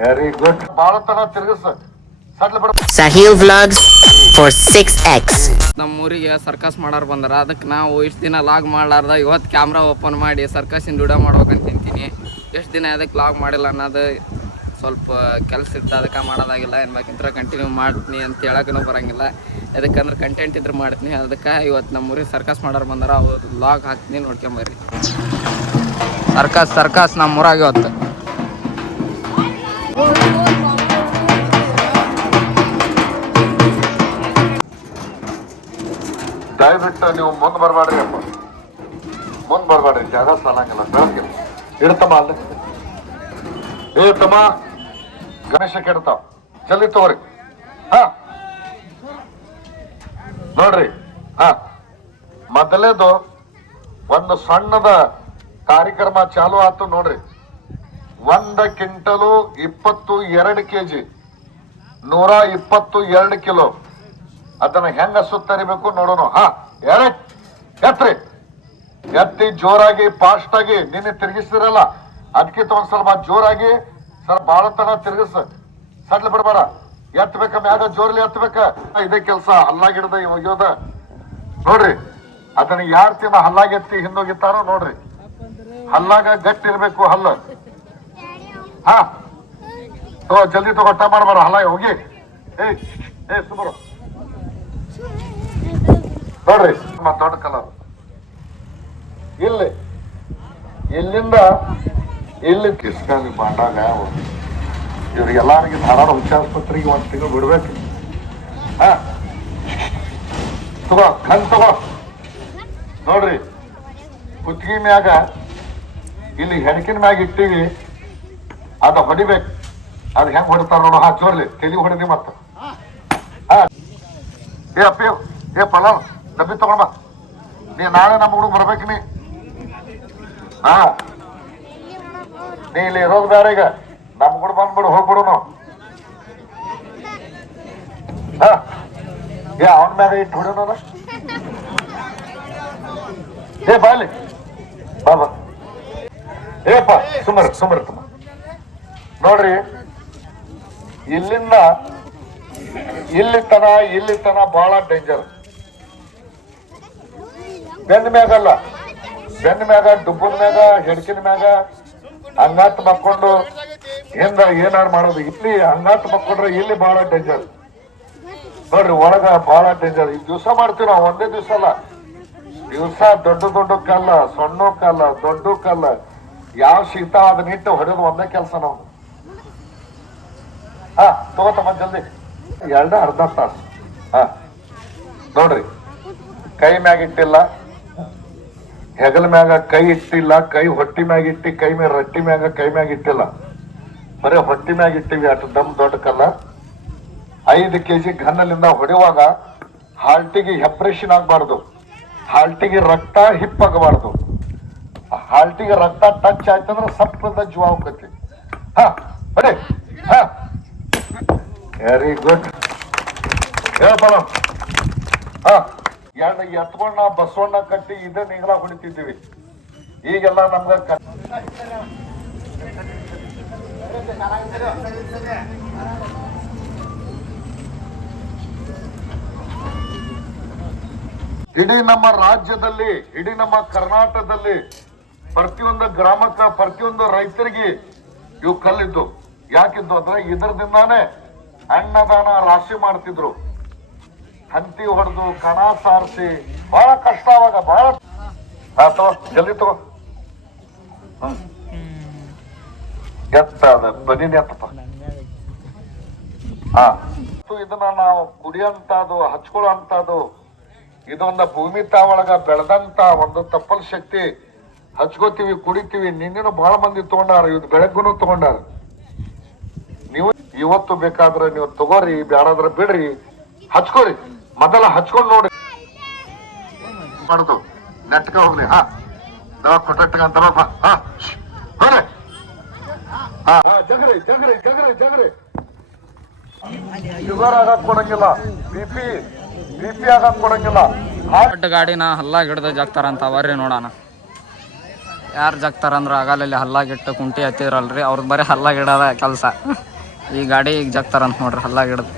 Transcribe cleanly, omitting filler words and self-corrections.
Very good. ಬಾಳ ತರ ತಿರ್ಗಸ Sahil Vlogs for 6x. ನಮ್ಮೂರಿಗೆ ಸರ್ಕಸ್ ಮಾಡಾರ ಬಂದಾರ. ಅದಕ್ಕೆ ನಾವು ಇಷ್ಟು ದಿನ ಲಾಗ್ ಮಾಡಲಾರ್ದ ಇವತ್ತು ಕ್ಯಾಮ್ರಾ ಓಪನ್ ಮಾಡಿ ಸರ್ಕಸಿನ ವಿಡಿಯೋ ಮಾಡ್ಬೇಕಂತ ತಿಂತೀನಿ. ಎಷ್ಟು ದಿನ ಅದಕ್ಕೆ ಲಾಗ್ ಮಾಡಿಲ್ಲ ಅನ್ನೋದು ಸ್ವಲ್ಪ ಕೆಲಸ ಇತ್ತು, ಅದಕ್ಕೆ ಮಾಡೋದಾಗಿಲ್ಲ. ಏನು ಬೇಕಂದ್ರೆ ಕಂಟಿನ್ಯೂ ಮಾಡ್ತೀನಿ ಅಂತ ಹೇಳೋಕ್ಕೂ ಬರೋಂಗಿಲ್ಲ. ಯಾಕಂದ್ರೆ ಕಂಟೆಂಟ್ ಇದ್ರೆ ಮಾಡ್ತೀನಿ. ಅದಕ್ಕೆ ಇವತ್ತು ನಮ್ಮೂರಿಗೆ ಸರ್ಕಸ್ ಮಾಡಾರ ಬಂದಾರ, ಅವ್ರು ಲಾಗ್ ಹಾಕ್ತೀನಿ, ನೋಡ್ಕೊಂಬರ್ರಿ. ಸರ್ಕಸ್ ನಮ್ಮೂರಾಗ ಇವತ್ತು ದಯವಿಟ್ಟು ನೀವು ಮುಂದೆ ಬರಬೇಡ್ರಿ ಅಪ್ಪ, ಮುಂದೆ ಬರಬೇಡ್ರಿ, ಜಾಗ ಸಾಲಂಗಿಲ್ಲ, ಬೆಳಕಿಲ್ಲ. ಇಡ್ತಮ್ಮ ಅಲ್ಲಿ, ತಮ್ಮ ಗಣೇಶ ಕೆಡ್ತಾವ, ಜಲ್ದಿ ತಗೋರಿ. ಹಾ ನೋಡ್ರಿ, ಹಾ ಮೊದಲೇದು ಒಂದು ಸಣ್ಣದ ಕಾರ್ಯಕ್ರಮ ಚಾಲು ಆತು ನೋಡ್ರಿ. 1 ಕ್ವಿಂಟಲು 22 kg 122 ಕಿಲೋ ಅದನ್ನ ಹೆಂಗ ಸುತ್ತರಿಬೇಕು ನೋಡೋಣ. ಹಾ ಎತ್ರಿ, ಎತ್ತಿ ಜೋರಾಗಿ ಫಾಸ್ಟ್ ಆಗಿ ನಿನ್ನೆ ತಿರುಗಿಸ್ತಿರಲ್ಲ, ಅದಕ್ಕಿಂತ ಒಂದ್ ಸ್ವಲ್ಪ ಜೋರಾಗಿ ಸರ್ ಬಾಳ ತನ ತಿರುಗಿಸ, ಸಡ್ಲ ಬಿಡ್ಬೇಡ, ಎತ್ತಬೇಕ ಮ್ಯಾಗ ಜೋರ್ಲಿ ಎತ್ತಬೇಕ. ಇದೇ ಕೆಲ್ಸ ಹಲ್ಲಾಗಿಡ್ದ ಒಗ್ಯೋದ ನೋಡ್ರಿ. ಅದನ್ನ ಯಾರ್ ತಿನ್ನ ಹಲ್ಲಾಗಿ ಎತ್ತಿ ಹಿಂದೋಗಿತ್ತಾರೋ ನೋಡ್ರಿ. ಹಲ್ಲಾಗ ಗಟ್ಟಿ ಇರ್ಬೇಕು ಹಲ್ಲು. ಹಾ ಜಲ್ದಿ ತಗೊಟ್ಟ ಮಾಡ್ಬಾರ, ಹಲ್ಲಾಗ ಹೋಗಿ. ಸುಮಾರು ನೋಡ್ರಿ, ದೊಡ್ಡ ಕಲರ್ ಇಲ್ಲಿ, ಇಲ್ಲಿಂದ ಇಲ್ಲಿ ಕಿಸ್ಕಾಲಿ ಬಾಂಡಾಗ ಇವ್ರಿಗೆಲ್ಲಾರಿಗೆ ಧಾರವಾಡ ಹುಚ್ಚಾಸ್ಪತ್ರೆಗೆ 1 ತಿಂಗಳು ಬಿಡ್ಬೇಕು. ಹಾ ತಗೋ, ತಗೋ ನೋಡ್ರಿ. ಕುತ್ತಿಗೆ ಮ್ಯಾಗ ಇಲ್ಲಿ ಹೆಣಕಿನ ಮ್ಯಾಗ ಇಟ್ಟಿವಿ, ಅದ ಹೊಡಿಬೇಕು. ಅದ್ ಹೆಂಗ್ ಹೊಡಿತಾರ ನೋಡು. ಹಾ ಜೋರ್ಲಿ ತಲಿ ಹೊಡಿದಿ ಮತ್ತ. ಹಾ ಪಲಾವ್ ಡಬ್ಬಿ ತಗೊಂಡ್ ಬಾ, ನೀ ನಾಳೆ ನಮ್ಮ ಹುಡುಗ ಬರ್ಬೇಕು. ಹಾ ನೀ ಇಲ್ಲಿ ಇರೋದು ಬೇರೆ, ಈಗ ನಮ್ ಕೂಡ ಬಂದ್ಬಿಡು, ಹೋಗ್ಬಿಡುನು. ಹಾ ಅವನ ಮ್ಯಾಗ ಇಟ್ಟು ಹೊಡಿಯೋಣ. ಬಾಲಿ ಬಾಬಾ ಸುಮರ್ ತಮ್ಮ ನೋಡ್ರಿ. ಇಲ್ಲಿಂದ ಇಲ್ಲಿ ತನ ಬಹಳ ಡೇಂಜರ್. ಬೆನ್ನ ಮ್ಯಾಗಲ್ಲ, ಬೆನ್ನ ಮ್ಯಾಗ, ಡುಬ್ಬದ ಮ್ಯಾಗ, ಹೆಡ್ಕಿನ ಮ್ಯಾಗ ಹಂಗಾತ್ ಮಕ್ಕೊಂಡು ಹಿಂದ ಏನಾರು ಮಾಡೋದು. ಇಲ್ಲಿ ಹಂಗಾತ್ ಮಕ್ಕೊಂಡ್ರೆ ಇಲ್ಲಿ ಬಹಳ ಡೇಂಜರ್ ನೋಡ್ರಿ. ಒಳಗ ಬಹಳ ಡೇಂಜರ್. ಈ ದಿವ್ಸ ಮಾಡ್ತೀವಿ ನಾವು, ಒಂದೇ ದಿವ್ಸ ಅಲ್ಲ, ದಿವ್ಸ ದೊಡ್ಡ ಕಲ್ಲ, ಸಣ್ಣ ಕಲ್ಲ, ದೊಡ್ಡ ಕಲ್ಲ ಯಾವ ಸಿಗ್ತಾವ ಅದನ್ನ ಇಟ್ಟು ಹೊಡೆಯೋದು ಒಂದೇ ಕೆಲಸ ನಾವು. ಹಾ ತಗೋತಮ್ಮ ಜಲ್ದಿ, 2 ಅರ್ಧ ತಾಸು. ಹಾ ನೋಡ್ರಿ, ಕೈ ಮ್ಯಾಗ ಇಟ್ಟಿಲ್ಲ, ಹೆಗಲ ಮ್ಯಾಗ ಕೈ ಇಟ್ಟಿಲ್ಲ, ಕೈ ಹೊಟ್ಟಿ ಮ್ಯಾಗ ಇಟ್ಟಿ, ಕೈ ಮ್ಯಾಗ ರಟ್ಟಿ ಮ್ಯಾಗ ಕೈ ಮ್ಯಾಗ ಇಟ್ಟಿಲ್ಲ, ಬರೀ ಹೊಟ್ಟಿ ಮ್ಯಾಗ ಇಟ್ಟಿವಿ. ಅಷ್ಟು ದೊಡ್ಡ ಕಲ್ಲ. 5 kg ಗನ್ನಲಿಂದ ಹೊಡೆಯುವಾಗ ಹಾಲ್ಟಿಗೆ ಹೆಪ್ರೇಷನ್ ಆಗ್ಬಾರ್ದು, ಹಾಲ್ಟಿಗೆ ರಕ್ತ ಹಿಪ್ಪಾಗಬಾರ್ದು. ಹಾಲ್ಟಿಗೆ ರಕ್ತ ಟಚ್ ಆಯ್ತಂದ್ರೆ ಸಪ್ಪದ ಜೀವ ಹೋಗ್ತೈತಿ. ಹಾ ಬರೀ ಹಾ ವೆರಿ ಗುಡ್. ಹೇಳ್ಬಲ್ಲ. ಹಾ ಎತ್ಕೊಂಡ್ ನಾವು ಬಸವಣ್ಣ ಕಟ್ಟಿ ಇದೇ ನಿಂಗಲ ಹೊಡಿತಿದ್ದೀವಿ. ಈಗೆಲ್ಲ ನಮ್ಗ ಇಡೀ ನಮ್ಮ ರಾಜ್ಯದಲ್ಲಿ, ಇಡೀ ನಮ್ಮ ಕರ್ನಾಟಕದಲ್ಲಿ ಪ್ರತಿಯೊಂದು ಗ್ರಾಮಕ್ಕ, ಪ್ರತಿಯೊಂದು ರೈತರಿಗೆ ಇವು ಕಲ್ಲಿದ್ದು. ಯಾಕಿದ್ದು ಅಂದ್ರೆ ಇದರದಿಂದಾನೇ ಅನ್ನದಾನ ರಾಶಿ ಮಾಡ್ತಿದ್ರು. ಹಂತಿ ಹೊಡೆದು ಕಣ ಸಾರಿಸಿ ಬಹಳ ಕಷ್ಟ. ಅವಾಗ ಬಹಳ ತಗೋ, ಜಲ್ದಿ ತಗೋ. ಎತ್ತ ಅದ ಬದಿನ ಎತ್ತಪ್ಪ. ಹಾ ಇದನ್ನ ನಾವು ಕುಡಿಯಂತದು, ಹಚ್ಕೊಳ್ಳೋಂಥದ್ದು, ಇದೊಂದು ಭೂಮಿ ತಾವೊಳಗ ಬೆಳೆದಂತ ಒಂದು ತಪ್ಪಲ್ ಶಕ್ತಿ. ಹಚ್ಕೋತೀವಿ, ಕುಡಿತೀವಿ. ನಿನ್ನೇನು ಬಹಳ ಮಂದಿ ತಗೊಂಡಾರ, ಇವತ್ತು ಬೆಳಗ್ಗೂ ತಗೊಂಡಾರ. ನೀವು ಇವತ್ತು ಬೇಕಾದ್ರೆ ನೀವು ತಗೋರಿ, ಬ್ಯಾಡಾದ್ರೆ ಬಿಡ್ರಿ, ಹಚ್ಕೋರಿ. ಮೊದಲ ಹಚ್ಕೊಂಡ್ ನೋಡಿ ಮಾಡುದು ನೆಟ್ಕ ಹೋಗ್ಲಿ. ಹಾ ದವಾ ಕೊಟ್ಟಂತ ಹಾ ಹೋಗ್ರಿ. ಜಗ್ರಿ ಶುಗರ್ ಆಗಕ್ ಕೊಡಂಗಿಲ್ಲ, ಬಿಪಿ ಆಗಕ್ ಕೊಡಂಗಿಲ್ಲ. ದೊಡ್ಡ ಗಾಡಿನ ಹಲ್ಲ ಹಿಡ್ದ ಜಾಗ್ತಾರಂತ ಬರ್ರಿ ನೋಡೋಣ. ಯಾರು ಜಗ್ತಾರಂದ್ರೆ ಆಗಲಲ್ಲಿ ಹಲ್ಲಾಗಿಟ್ಟು ಕುಂಟಿ ಹತ್ತಿದ್ರಲ್ರಿ ಅವ್ರದ್ದು ಬರೀ ಹಲ್ಲಾಗಿಡೋದ ಕೆಲಸ. ಈ ಗಾಡಿ ಈಗ ಜಗ್ತಾರಂತ ನೋಡ್ರಿ ಹಲ್ಲಾಗಿಡೋದು.